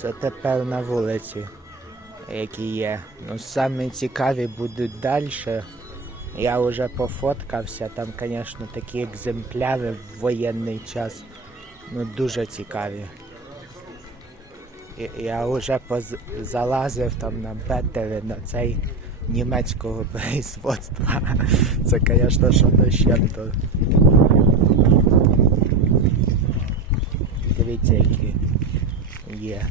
Це тепер на вулиці, які є. Ну, самі цікаві будуть далі. Я вже пофоткався, там, звісно, такі екземпляри в воєнний час. Ну, дуже цікаві. Я вже залазив там на бетери на цей німецького производства. Це, звісно, що то з чим-то. Дивіться, які є.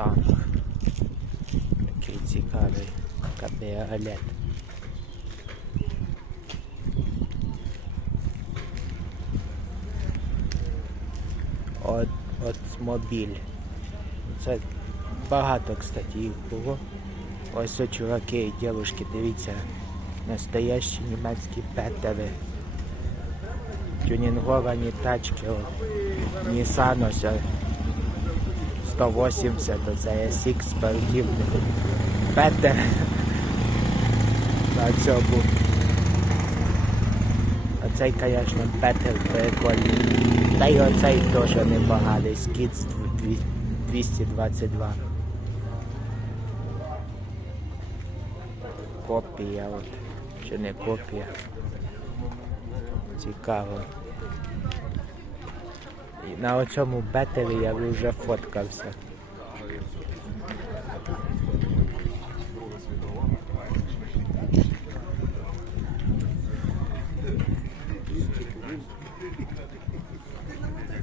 Стан. Такий цікавий кабріолет. От, от мобіль. Це багато, кстати, їх було. Ось о, чуваки і дівчатки, дивіться. Настоящі німецькі петери. Тюнінговані тачки. От. Nissan ось. О, 180, оце SX спортивний. Петер. На цьому. Оцей, звісно, Петер прикольний. Та й оцей теж непоганий. Скіц 222. Копія от. Чи не копія. Цікаво. І на оцьому бетері я вже фоткався.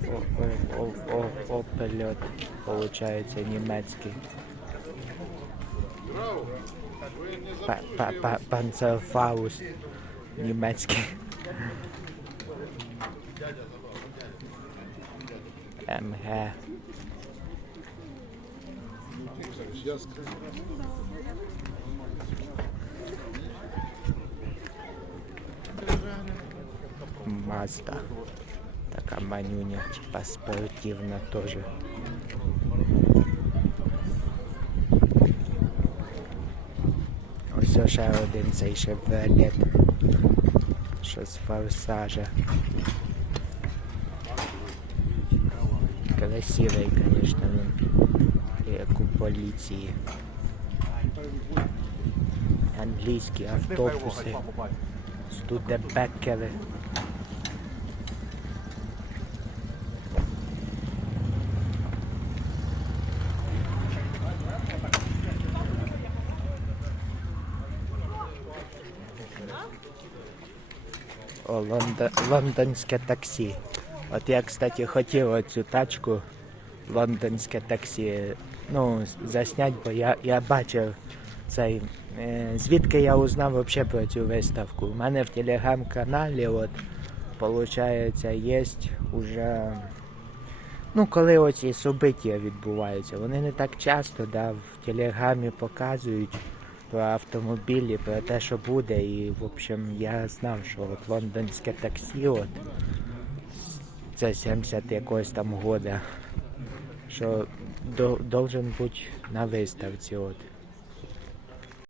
О, о, о, о, опельот, получається німецький. Па- па- па- Панцерфауст німецький. МГ. Мазда. Така манюня, типа спортивна тоже. Ось ще один цей шевролет. Що з форсажа. Красивий, конечно, він. Як у поліції. Англійські автобуси. Студебекери. О, Лондо... лондонське таксі. От я, кстати, хотів оцю тачку, лондонське таксі, ну, засняти, бо я, я бачив цей. Е, звідки я узнав вообще про цю виставку? У мене в телеграм-каналі, от, виходить, є уже. Ну, коли оці собиття відбуваються, вони не так часто, да, в телеграмі показують про автомобілі, про те, що буде. І, в общем, я знав, що от лондонське таксі, от, це 70 якогось там года, що до, должен бути на виставці. От.